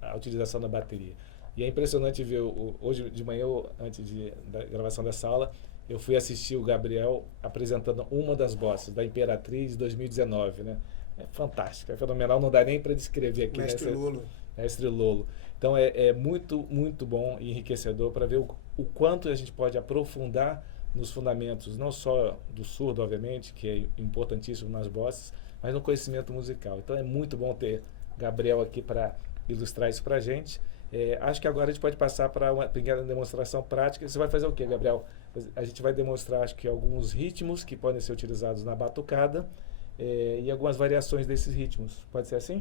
a utilização da bateria. E é impressionante ver, hoje de manhã, antes da gravação dessa aula, eu fui assistir o Gabriel apresentando uma das bossas, da Imperatriz 2019, né? É fantástico, é fenomenal, não dá nem para descrever aqui. Mestre Lolo. Mestre Lolo. Então é muito, muito bom e enriquecedor para ver o quanto a gente pode aprofundar nos fundamentos, não só do surdo, obviamente, que é importantíssimo nas bossas, mas no conhecimento musical. Então é muito bom ter Gabriel aqui para ilustrar isso para a gente. Acho que agora a gente pode passar para uma pequena demonstração prática. Você vai fazer o quê, Gabriel? A gente vai demonstrar, acho que, alguns ritmos que podem ser utilizados na batucada e algumas variações desses ritmos. Pode ser assim?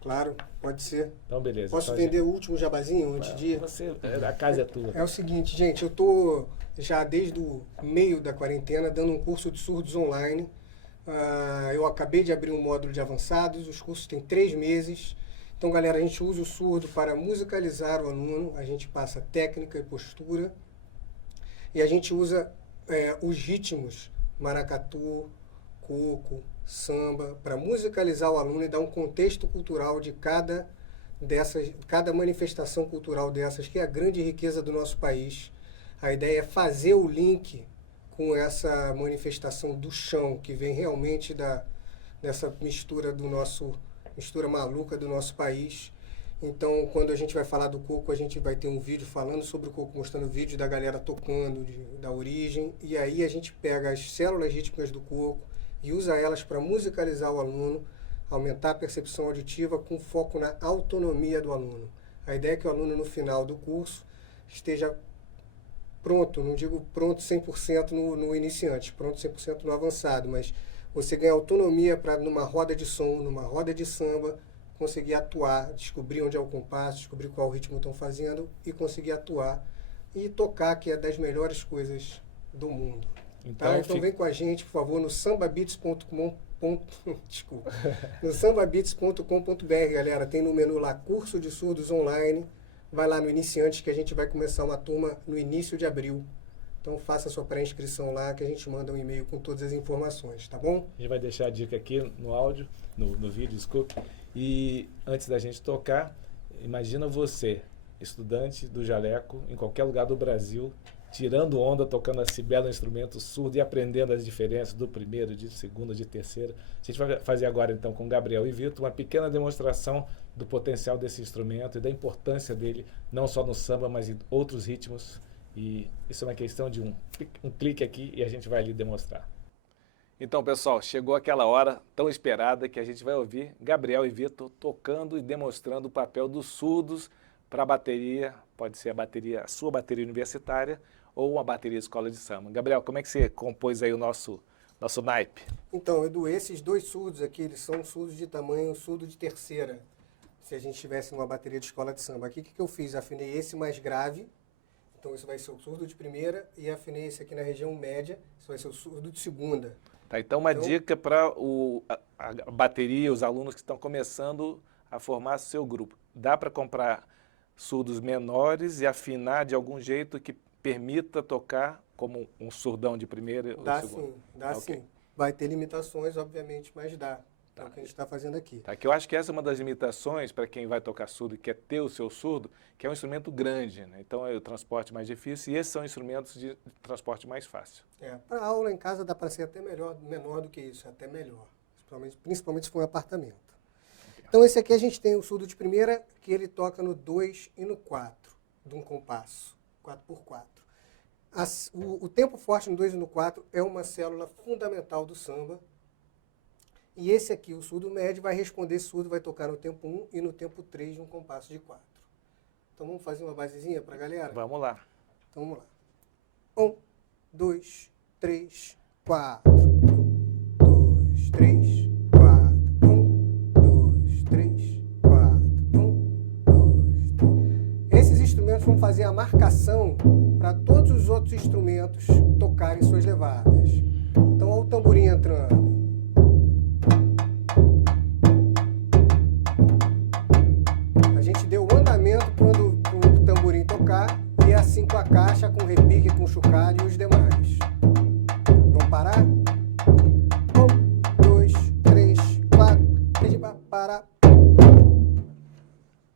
Claro, pode ser. Então, beleza. Posso vender o último jabazinho antes de ir? A casa é tua. É o seguinte, gente, eu estou já desde o meio da quarentena dando um curso de surdos online. Eu acabei de abrir um módulo de avançados, os cursos têm 3 meses. Então, galera, a gente usa o surdo para musicalizar o aluno, a gente passa técnica e postura, e a gente usa os ritmos, maracatu, coco, samba, para musicalizar o aluno e dar um contexto cultural de cada cada manifestação cultural dessas, que é a grande riqueza do nosso país. A ideia é fazer o link com essa manifestação do chão, que vem realmente dessa mistura mistura maluca do nosso país. Então, quando a gente vai falar do coco, a gente vai ter um vídeo falando sobre o coco, mostrando vídeo da galera tocando, da origem, e aí a gente pega as células rítmicas do coco e usa elas para musicalizar o aluno, aumentar a percepção auditiva com foco na autonomia do aluno. A ideia é que o aluno, no final do curso, esteja pronto, não digo pronto 100% no iniciante, pronto 100% no avançado, mas você ganha autonomia para, numa roda de som, numa roda de samba, conseguir atuar, descobrir onde é o compasso, descobrir qual ritmo estão fazendo e conseguir atuar e tocar, que é das melhores coisas do mundo. Então vem com a gente, por favor, no sambabeats.com. Desculpa. No sambabeats.com.br, galera, tem no menu lá curso de surdos online. Vai lá no Iniciantes, que a gente vai começar uma turma no início de abril. Então faça a sua pré-inscrição lá, que a gente manda um e-mail com todas as informações, tá bom? A gente vai deixar a dica aqui no áudio, no vídeo, desculpe. E antes da gente tocar, imagina você, estudante do jaleco, em qualquer lugar do Brasil, tirando onda, tocando esse belo instrumento surdo e aprendendo as diferenças do primeiro, de segundo, de terceiro. A gente vai fazer agora, então, com Gabriel e Vitor, uma pequena demonstração do potencial desse instrumento e da importância dele, não só no samba, mas em outros ritmos. E isso é uma questão de um clique aqui e a gente vai ali demonstrar. Então, pessoal, chegou aquela hora tão esperada que a gente vai ouvir Gabriel e Vitor tocando e demonstrando o papel dos surdos para a bateria, pode ser a sua bateria universitária ou uma bateria de escola de samba. Gabriel, como é que você compôs aí o nosso naipe? Então, Edu, esses dois surdos aqui, eles são surdos de tamanho surdo de terceira. Se a gente tivesse uma bateria de escola de samba. Aqui, o que eu fiz? Afinei esse mais grave, então isso vai ser o surdo de primeira, e afinei esse aqui na região média, isso vai ser o surdo de segunda. Tá, então uma dica para a bateria, os alunos que estão começando a formar seu grupo. Dá para comprar surdos menores e afinar de algum jeito que permita tocar como um surdão de primeira ou de segunda? Dá sim. Vai ter limitações, obviamente, mas dá. É o que a gente está fazendo aqui. Tá, que eu acho que essa é uma das limitações para quem vai tocar surdo e quer ter o seu surdo, que é um instrumento grande, né? Então é o transporte mais difícil e esses são instrumentos de transporte mais fácil. Para aula em casa dá para ser até menor do que isso, até melhor, principalmente se for um apartamento. Então esse aqui a gente tem o surdo de primeira, que ele toca no 2 e no 4, de um compasso, 4x4. O tempo forte no 2 e no 4 é uma célula fundamental do samba. E esse aqui, o surdo médio, vai responder surdo, vai tocar no tempo 1 e no tempo 3 de um compasso de 4. Então vamos fazer uma basezinha para a galera? Vamos lá. Então vamos lá. 1, 2, 3, 4. 2, 3, 4. 1, 2, 3, 4. 1, 2, 3. Esses instrumentos vão fazer a marcação para todos os outros instrumentos tocarem suas levadas. Então olha o tamborim entrando. Quando o tamborim tocar, e assim com a caixa, com o repique, com o chocalho e os demais. Vamos parar? 1, 2, 3, 4, pede para parar.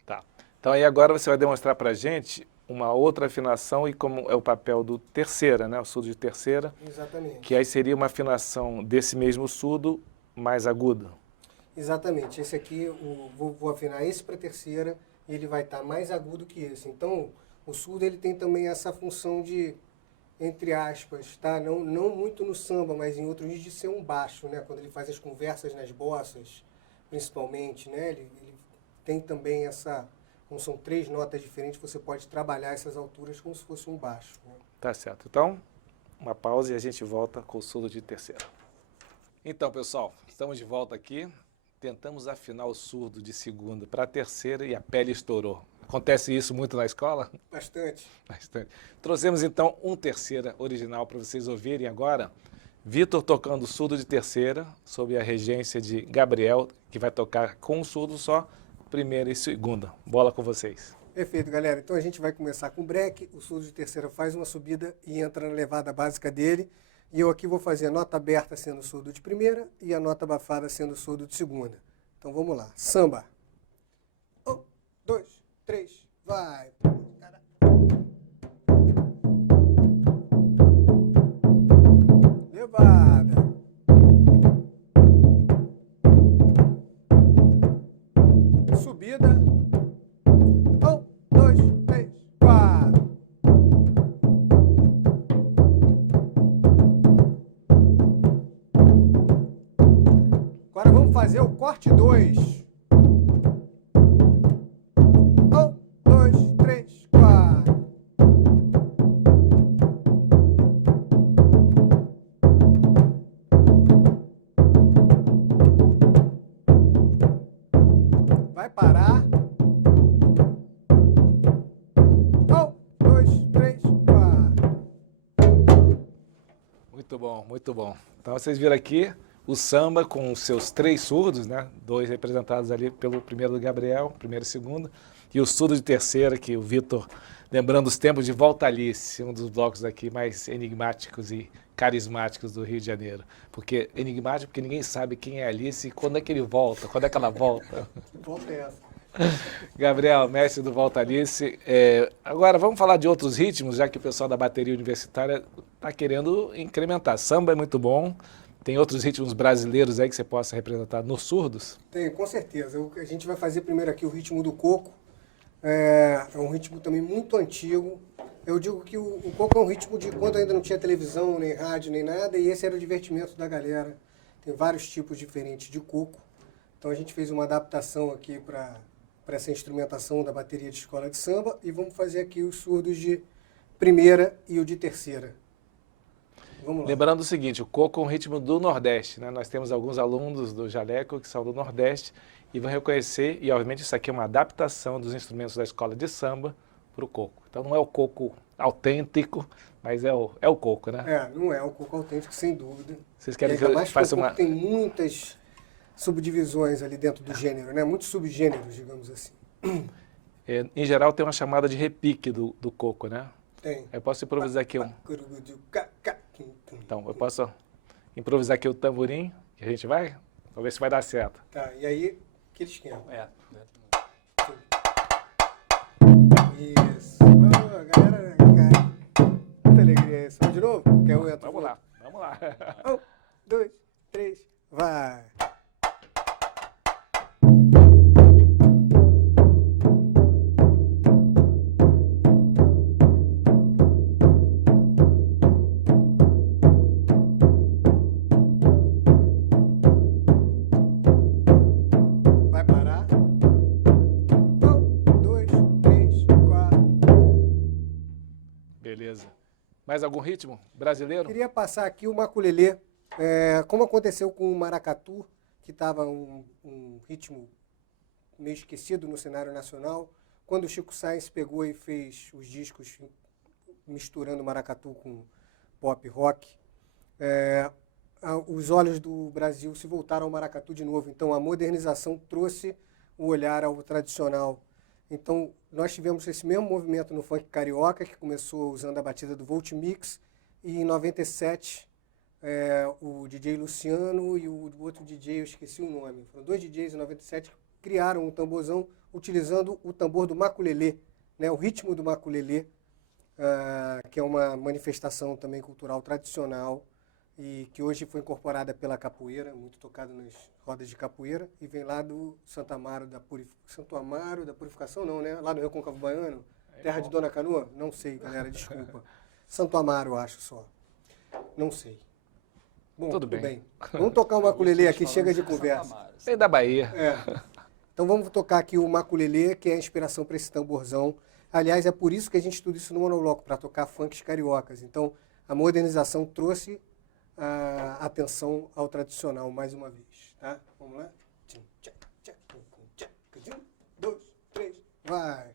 Tá. Então aí agora você vai demonstrar pra gente uma outra afinação e como é o papel do terceira, né? O surdo de terceira. Exatamente. Que aí seria uma afinação desse mesmo surdo mais agudo. Exatamente. Esse aqui, vou afinar esse para terceira, e ele vai estar mais agudo que esse. Então, o surdo ele tem também essa função de, entre aspas, tá? Não muito no samba, mas em outros de ser um baixo, né? Quando ele faz as conversas nas bossas, principalmente, né? Ele tem também essa, como são 3 notas diferentes, você pode trabalhar essas alturas como se fosse um baixo, né? Tá certo. Então, uma pausa e a gente volta com o surdo de terceira. Então, pessoal, estamos de volta aqui. Tentamos afinar o surdo de segunda para a terceira e a pele estourou. Acontece isso muito na escola? Bastante. Bastante. Trouxemos então um terceira original para vocês ouvirem agora. Vitor tocando surdo de terceira, sob a regência de Gabriel, que vai tocar com um surdo só, primeira e segunda. Bola com vocês. Perfeito, galera. Então a gente vai começar com o break. O surdo de terceira faz uma subida e entra na levada básica dele. E eu aqui vou fazer a nota aberta sendo surdo de primeira e a nota abafada sendo surdo de segunda. Então vamos lá. Samba. 1, 2, 3, vai. Levada. Subida. 1, 2, 3, 4. Agora vamos fazer o corte 2. 1, 2, 3, 4. Vai parar. 1, 2, 3, 4. Muito bom, muito bom. Então vocês viram aqui o samba com os seus 3 surdos, né? 2 representados ali pelo primeiro do Gabriel, primeiro e segundo, e o surdo de terceira, que o Vitor, lembrando os tempos de Volta Alice, um dos blocos aqui mais enigmáticos e carismáticos do Rio de Janeiro. Porque enigmático porque ninguém sabe quem é Alice e quando é que ele volta, quando é que ela volta. Volta essa. Gabriel, mestre do Volta Alice. Agora vamos falar de outros ritmos, já que o pessoal da bateria universitária está querendo incrementar. Samba é muito bom. Tem outros ritmos brasileiros aí que você possa representar nos surdos? Tem, com certeza. A gente vai fazer primeiro aqui o ritmo do coco. É um ritmo também muito antigo. Eu digo que o coco é um ritmo de quando ainda não tinha televisão, nem rádio, nem nada, e esse era o divertimento da galera. Tem vários tipos diferentes de coco. Então a gente fez uma adaptação aqui para essa instrumentação da bateria de escola de samba e vamos fazer aqui os surdos de primeira e o de terceira. Vamos lá. Lembrando o seguinte, o coco é um ritmo do Nordeste, né? Nós temos alguns alunos do Jaleco que são do Nordeste e vão reconhecer, e obviamente isso aqui é uma adaptação dos instrumentos da escola de samba para o coco. Então não é o coco autêntico, mas é o coco, né? Não é o coco autêntico, sem dúvida. Vocês querem que eu faça uma... Tem muitas subdivisões ali dentro do gênero, né? Muitos subgêneros, digamos assim. Em geral tem uma chamada de repique do coco, né? Tem. Eu posso improvisar aqui um... Então, eu posso improvisar aqui o tamborim, que a gente vai? Vamos ver se vai dar certo. Tá, e aí, aquele esquema. Isso. Oh, galera, muita alegria isso. Vamos de novo? Quer o Vamos lá, vamos lá. 1, 2, 3, vai. Vai parar. 1, 2, 3, 4. Beleza. Mais algum ritmo brasileiro? Queria passar aqui o maculelê, como aconteceu com o maracatu, que estava um ritmo meio esquecido no cenário nacional. Quando o Chico Science pegou e fez os discos misturando maracatu com pop rock, os olhos do Brasil se voltaram ao maracatu de novo. Então a modernização trouxe o olhar ao tradicional. Então nós tivemos esse mesmo movimento no funk carioca, que começou usando a batida do Volt Mix, e em 97 o DJ Luciano e o outro DJ, eu esqueci o nome, foram 2 DJs em 97 que criaram um tamborzão utilizando o tambor do maculelê, né, o ritmo do maculelê, que é uma manifestação também cultural tradicional e que hoje foi incorporada pela capoeira, muito tocado nas rodas de capoeira, e vem lá do Santo Amaro da Purificação, não, né? Lá do Recôncavo Baiano, terra de Dona Canoa? Não sei, galera, desculpa. Santo Amaro, eu acho só. Não sei. Bom, Tudo bem. Vamos tocar o maculelê aqui, chega de conversa. Vem da Bahia. Então vamos tocar aqui o maculelê, que é a inspiração para esse tamborzão. Aliás, é por isso que a gente estuda isso no monobloco, para tocar funks cariocas. Então, a modernização trouxe a atenção ao tradicional mais uma vez, tá? Vamos lá? 1, 2, 3, vai!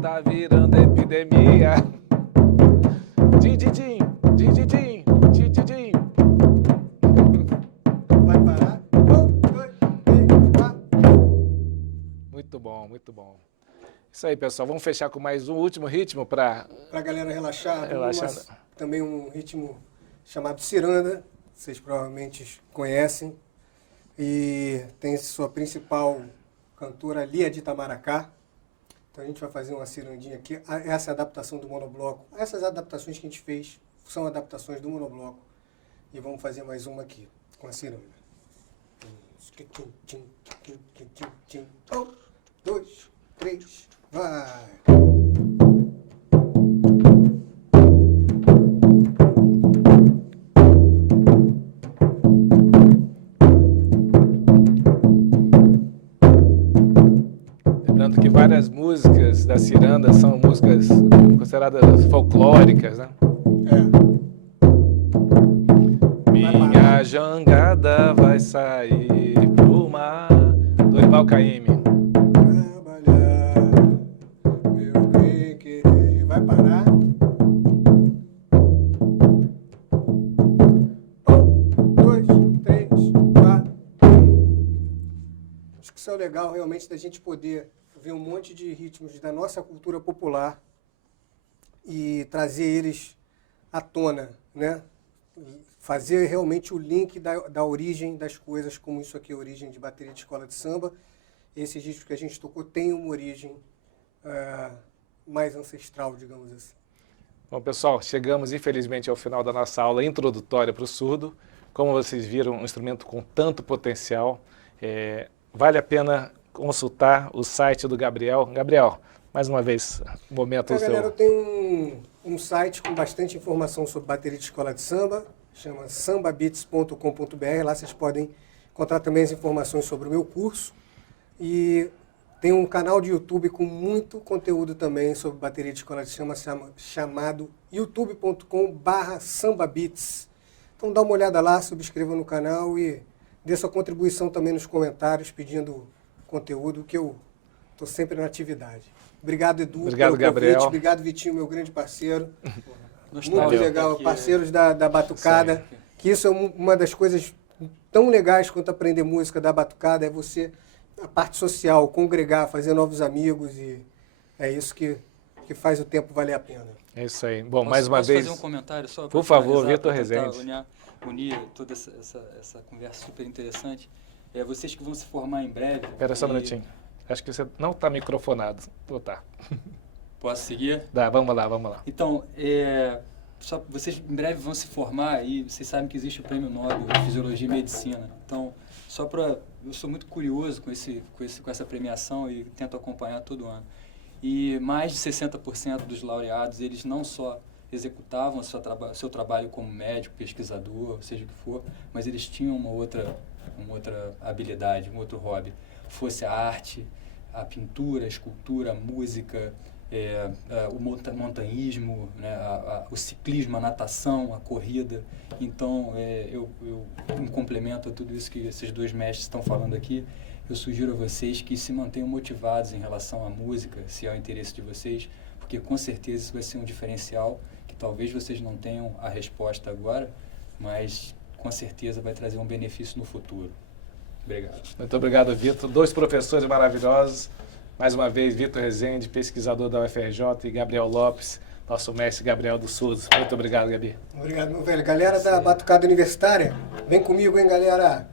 Tá virando epidemia. Din-din-din, din-din-din, din-din-din. Vai parar. 1, 2, 3, 4. Muito bom, muito bom. Isso aí, pessoal. Vamos fechar com mais um último ritmo para a galera relaxar. Também um ritmo chamado Ciranda, vocês provavelmente conhecem, e tem sua principal cantora Lia de Itamaracá. Então a gente vai fazer uma cirandinha aqui. Essa é a adaptação do monobloco. Essas adaptações que a gente fez são adaptações do monobloco. E vamos fazer mais uma aqui, com a ciranda. 1, 2, 3, vai! Lembrando que várias músicas da ciranda são músicas consideradas folclóricas, né? Minha jangada vai sair pro mar. Dorival Caymmi. Trabalhar, meu bem querer. Vai parar? 1, 2, 3, 4. Acho que isso é o legal realmente da gente poder ver um monte de ritmos da nossa cultura popular e trazer eles à tona, né? Fazer realmente o link da origem das coisas, como isso aqui é a origem de bateria de escola de samba. Esses discos que a gente tocou têm uma origem mais ancestral, digamos assim. Bom, pessoal, chegamos infelizmente ao final da nossa aula introdutória para o surdo. Como vocês viram, um instrumento com tanto potencial. Vale a pena consultar o site do Gabriel. Gabriel, mais uma vez, momento seu. Galera, eu tenho um site com bastante informação sobre bateria de escola de samba, chama sambabeats.com.br. Lá vocês podem encontrar também as informações sobre o meu curso. E tem um canal de YouTube com muito conteúdo também sobre bateria de escola de samba, chamado youtube.com/sambabeats. Então dá uma olhada lá, subscreva no canal e dê sua contribuição também nos comentários, pedindo conteúdo, que eu estou sempre na atividade. Obrigado, Edu, obrigado, pelo Gabriel. convite. Obrigado, Vitinho, meu grande parceiro. Muito Nostálgico legal, aqui, parceiros da Batucada, que isso é uma das coisas tão legais quanto aprender música da Batucada, é você, a parte social, congregar, fazer novos amigos, e é isso que faz o tempo valer a pena. É isso aí. Bom, Posso- mais uma posso vez, fazer um comentário só? por pra favor, finalizar, Vitor pra tentar Rezende. Unir toda essa conversa super interessante. Vocês que vão se formar em breve... Espera só um e- minutinho. Acho que você não está microfonado. Ou tá? Posso seguir? Dá, vamos lá, vamos lá. Então, só vocês em breve vão se formar e vocês sabem que existe o Prêmio Nobel de Fisiologia e Medicina. Então, eu sou muito curioso com essa premiação e tento acompanhar todo ano. E mais de 60% dos laureados, eles não só executavam seu trabalho como médico, pesquisador, seja o que for, mas eles tinham uma outra habilidade, um outro hobby. Fosse a arte, a pintura, a escultura, a música, o montanhismo, né, o ciclismo, a natação, a corrida. Então, eu em complemento a tudo isso que esses dois mestres estão falando aqui, eu sugiro a vocês que se mantenham motivados em relação à música, se é o interesse de vocês, porque com certeza isso vai ser um diferencial que talvez vocês não tenham a resposta agora, mas com certeza vai trazer um benefício no futuro. Obrigado. Muito obrigado, Vitor. Dois professores maravilhosos. Mais uma vez, Vitor Rezende, pesquisador da UFRJ, e Gabriel Lopes, nosso mestre Gabriel dos Surdos. Muito obrigado, Gabi. Obrigado, meu velho. Galera da Batucada Universitária, vem comigo, hein, galera?